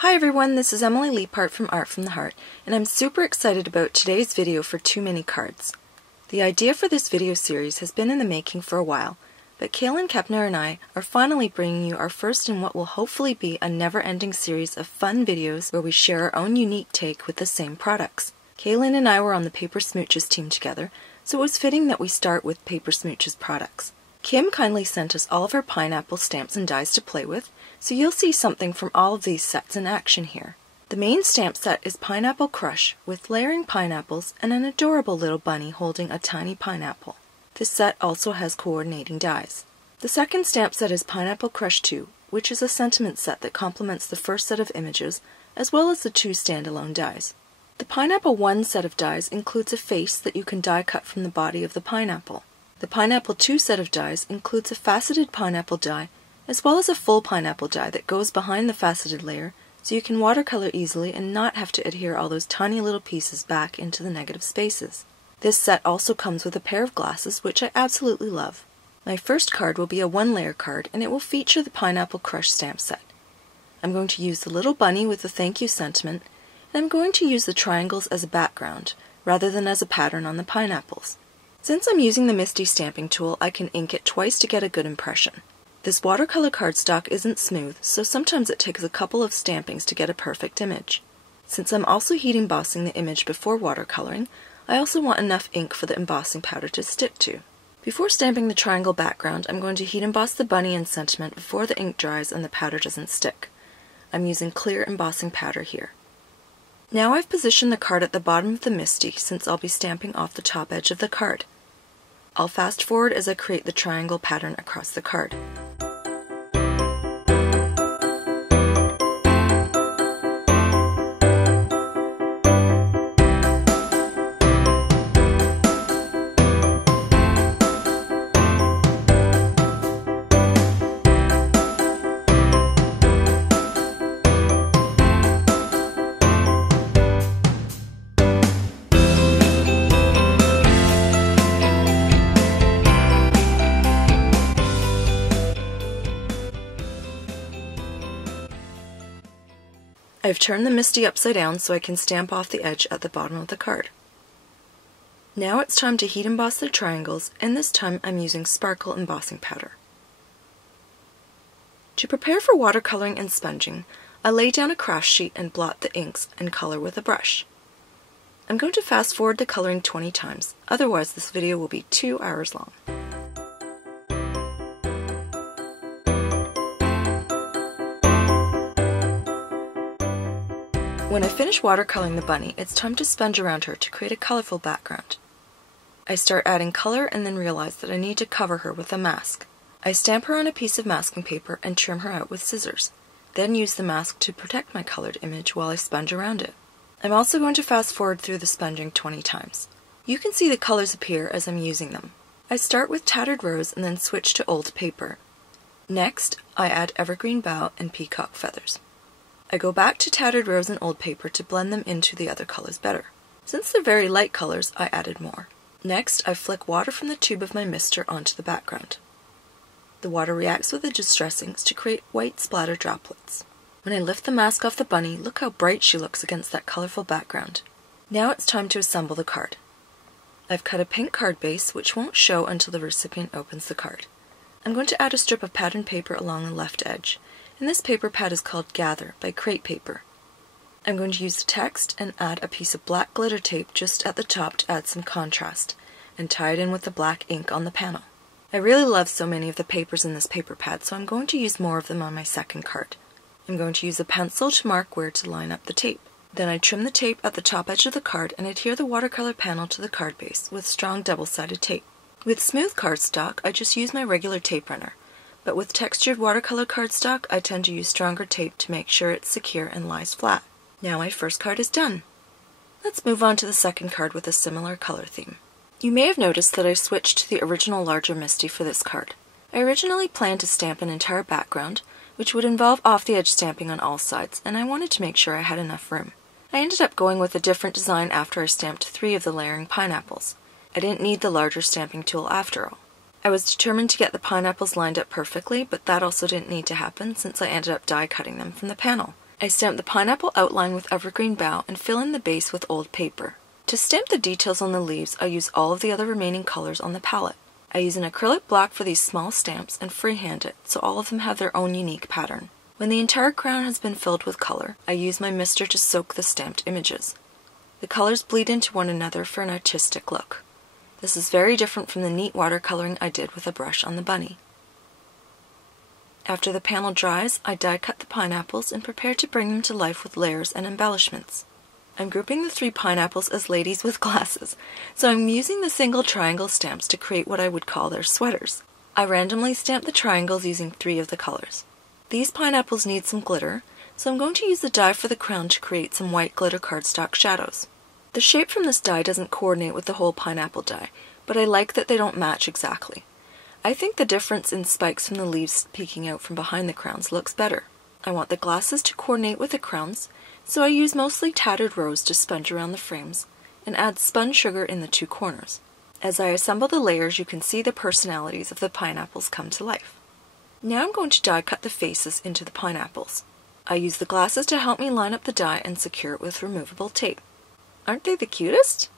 Hi everyone, this is Emily Leiphart from Art from the Heart, and I'm super excited about today's video for Too Many Cards. The idea for this video series has been in the making for a while, but Kaylin Kepner and I are finally bringing you our first in what will hopefully be a never-ending series of fun videos where we share our own unique take with the same products. Kaylin and I were on the Paper Smooches team together, so it was fitting that we start with Paper Smooches products. Kim kindly sent us all of her pineapple stamps and dies to play with, so you'll see something from all of these sets in action here. The main stamp set is Pineapple Crush, with layering pineapples and an adorable little bunny holding a tiny pineapple. This set also has coordinating dies. The second stamp set is Pineapple Crush 2, which is a sentiment set that complements the first set of images, as well as the two standalone dies. The Pineapple 1 set of dies includes a face that you can die cut from the body of the pineapple. The Pineapple 2 set of dies includes a faceted pineapple die, as well as a full pineapple die that goes behind the faceted layer, so you can watercolor easily and not have to adhere all those tiny little pieces back into the negative spaces. This set also comes with a pair of glasses, which I absolutely love. My first card will be a one-layer card, and it will feature the Pineapple Crush stamp set. I'm going to use the little bunny with the thank you sentiment, and I'm going to use the triangles as a background, rather than as a pattern on the pineapples. Since I'm using the Misty stamping tool, I can ink it twice to get a good impression. This watercolor cardstock isn't smooth, so sometimes it takes a couple of stampings to get a perfect image. Since I'm also heat embossing the image before watercoloring, I also want enough ink for the embossing powder to stick to. Before stamping the triangle background, I'm going to heat emboss the bunny and sentiment before the ink dries and the powder doesn't stick. I'm using clear embossing powder here. Now I've positioned the card at the bottom of the Misty since I'll be stamping off the top edge of the card. I'll fast forward as I create the triangle pattern across the card. I've turned the Misty upside down so I can stamp off the edge at the bottom of the card. Now it's time to heat emboss the triangles, and this time I'm using sparkle embossing powder. To prepare for watercoloring and sponging, I lay down a craft sheet and blot the inks and color with a brush. I'm going to fast forward the coloring 20 times, otherwise this video will be 2 hours long. When I finish watercoloring the bunny, it's time to sponge around her to create a colorful background. I start adding color and then realize that I need to cover her with a mask. I stamp her on a piece of masking paper and trim her out with scissors, then use the mask to protect my colored image while I sponge around it. I'm also going to fast forward through the sponging 20 times. You can see the colors appear as I'm using them. I start with Tattered Rose and then switch to old paper. Next, I add Evergreen Bough and Peacock Feathers. I go back to Tattered Rose and old paper to blend them into the other colors better. Since they're very light colors, I added more. Next, I flick water from the tube of my mister onto the background. The water reacts with the distress inks to create white splatter droplets. When I lift the mask off the bunny, look how bright she looks against that colorful background. Now it's time to assemble the card. I've cut a pink card base, which won't show until the recipient opens the card. I'm going to add a strip of patterned paper along the left edge, and this paper pad is called Gather by Crepe Paper. I'm going to use the text and add a piece of black glitter tape just at the top to add some contrast, and tie it in with the black ink on the panel. I really love so many of the papers in this paper pad, so I'm going to use more of them on my second card. I'm going to use a pencil to mark where to line up the tape. Then I trim the tape at the top edge of the card and adhere the watercolor panel to the card base with strong double-sided tape. With smooth cardstock, I just use my regular tape runner, but with textured watercolor cardstock, I tend to use stronger tape to make sure it's secure and lies flat. Now my first card is done. Let's move on to the second card with a similar color theme. You may have noticed that I switched to the original larger Misty for this card. I originally planned to stamp an entire background, which would involve off-the-edge stamping on all sides, and I wanted to make sure I had enough room. I ended up going with a different design after I stamped 3 of the layering pineapples. I didn't need the larger stamping tool after all. I was determined to get the pineapples lined up perfectly, but that also didn't need to happen since I ended up die cutting them from the panel. I stamp the pineapple outline with evergreen bough and fill in the base with old paper. To stamp the details on the leaves, I use all of the other remaining colors on the palette. I use an acrylic black for these small stamps and freehand it so all of them have their own unique pattern. When the entire crown has been filled with color, I use my mister to soak the stamped images. The colors bleed into one another for an artistic look. This is very different from the neat watercoloring I did with a brush on the bunny. After the panel dries, I die cut the pineapples and prepare to bring them to life with layers and embellishments. I'm grouping the 3 pineapples as ladies with glasses, so I'm using the single triangle stamps to create what I would call their sweaters. I randomly stamp the triangles using 3 of the colors. These pineapples need some glitter, so I'm going to use the die for the crown to create some white glitter cardstock shadows. The shape from this die doesn't coordinate with the whole pineapple die, but I like that they don't match exactly. I think the difference in spikes from the leaves peeking out from behind the crowns looks better. I want the glasses to coordinate with the crowns, so I use mostly tattered rose to sponge around the frames and add spun sugar in the 2 corners. As I assemble the layers, you can see the personalities of the pineapples come to life. Now I'm going to die cut the faces into the pineapples. I use the glasses to help me line up the die and secure it with removable tape. Aren't they the cutest?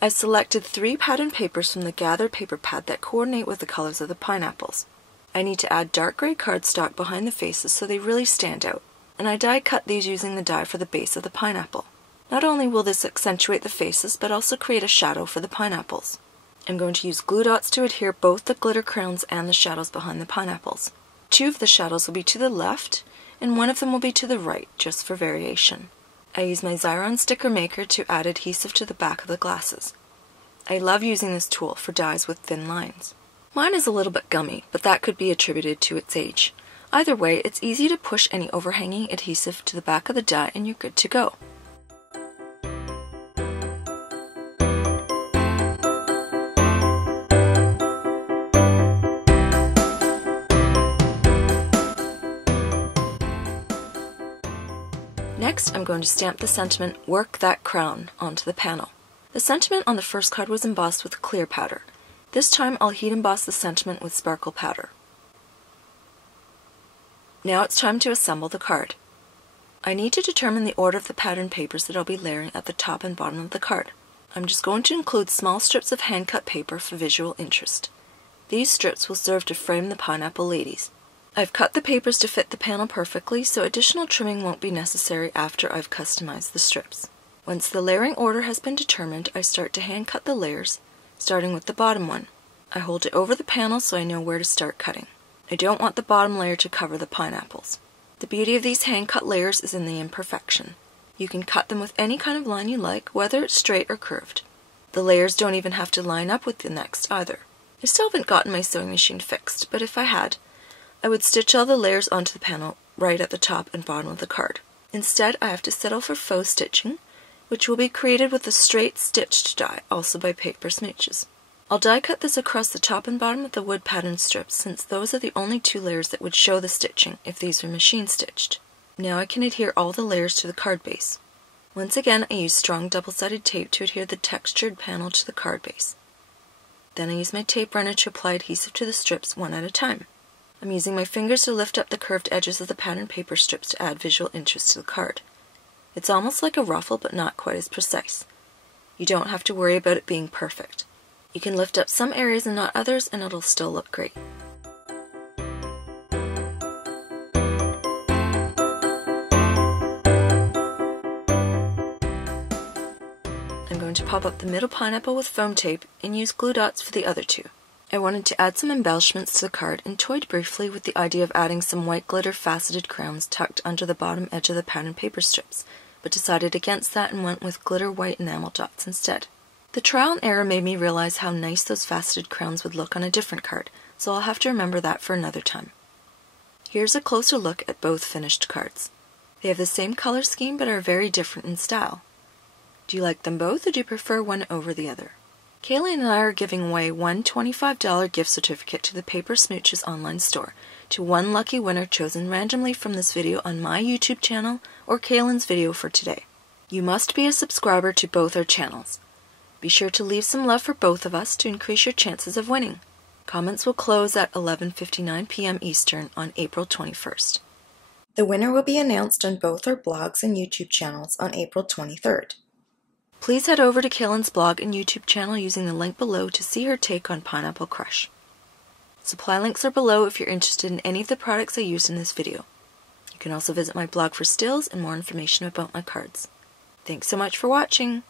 I've selected 3 pattern papers from the gathered paper pad that coordinate with the colors of the pineapples. I need to add dark gray cardstock behind the faces so they really stand out, and I die cut these using the die for the base of the pineapple. Not only will this accentuate the faces, but also create a shadow for the pineapples. I'm going to use glue dots to adhere both the glitter crowns and the shadows behind the pineapples. 2 of the shadows will be to the left, and 1 of them will be to the right, just for variation. I use my Xyron sticker maker to add adhesive to the back of the glasses. I love using this tool for dies with thin lines. Mine is a little bit gummy, but that could be attributed to its age. Either way, it's easy to push any overhanging adhesive to the back of the die and you're good to go. Next, I'm going to stamp the sentiment, "Work that crown," onto the panel. The sentiment on the first card was embossed with clear powder. This time I'll heat emboss the sentiment with sparkle powder. Now it's time to assemble the card. I need to determine the order of the pattern papers that I'll be layering at the top and bottom of the card. I'm just going to include small strips of hand-cut paper for visual interest. These strips will serve to frame the pineapple ladies. I've cut the papers to fit the panel perfectly, so additional trimming won't be necessary after I've customized the strips. Once the layering order has been determined, I start to hand cut the layers, starting with the bottom one. I hold it over the panel so I know where to start cutting. I don't want the bottom layer to cover the pineapples. The beauty of these hand-cut layers is in the imperfection. You can cut them with any kind of line you like, whether it's straight or curved. The layers don't even have to line up with the next either. I still haven't gotten my sewing machine fixed, but if I had, I would stitch all the layers onto the panel right at the top and bottom of the card. Instead, I have to settle for faux stitching, which will be created with a straight stitched die, also by Paper Smooches. I'll die cut this across the top and bottom of the wood pattern strips, since those are the only 2 layers that would show the stitching if these were machine stitched. Now I can adhere all the layers to the card base. Once again, I use strong double-sided tape to adhere the textured panel to the card base. Then I use my tape runner to apply adhesive to the strips one at a time. I'm using my fingers to lift up the curved edges of the pattern paper strips to add visual interest to the card. It's almost like a ruffle, but not quite as precise. You don't have to worry about it being perfect. You can lift up some areas and not others, and it'll still look great. I'm going to pop up the middle pineapple with foam tape and use glue dots for the other 2. I wanted to add some embellishments to the card and toyed briefly with the idea of adding some white glitter faceted crowns tucked under the bottom edge of the pattern paper strips, but decided against that and went with glitter white enamel dots instead. The trial and error made me realize how nice those faceted crowns would look on a different card, so I'll have to remember that for another time. Here's a closer look at both finished cards. They have the same color scheme but are very different in style. Do you like them both, or do you prefer one over the other? Kaylee and I are giving away one $25 gift certificate to the Paper Smooches online store to one lucky winner chosen randomly from this video on my YouTube channel or Kaylin's video for today. You must be a subscriber to both our channels. Be sure to leave some love for both of us to increase your chances of winning. Comments will close at 11:59 p.m. Eastern on April 21st. The winner will be announced on both our blogs and YouTube channels on April 23rd. Please head over to Kaylin's blog and YouTube channel using the link below to see her take on Pineapple Crush. Supply links are below if you're interested in any of the products I used in this video. You can also visit my blog for stills and more information about my cards. Thanks so much for watching!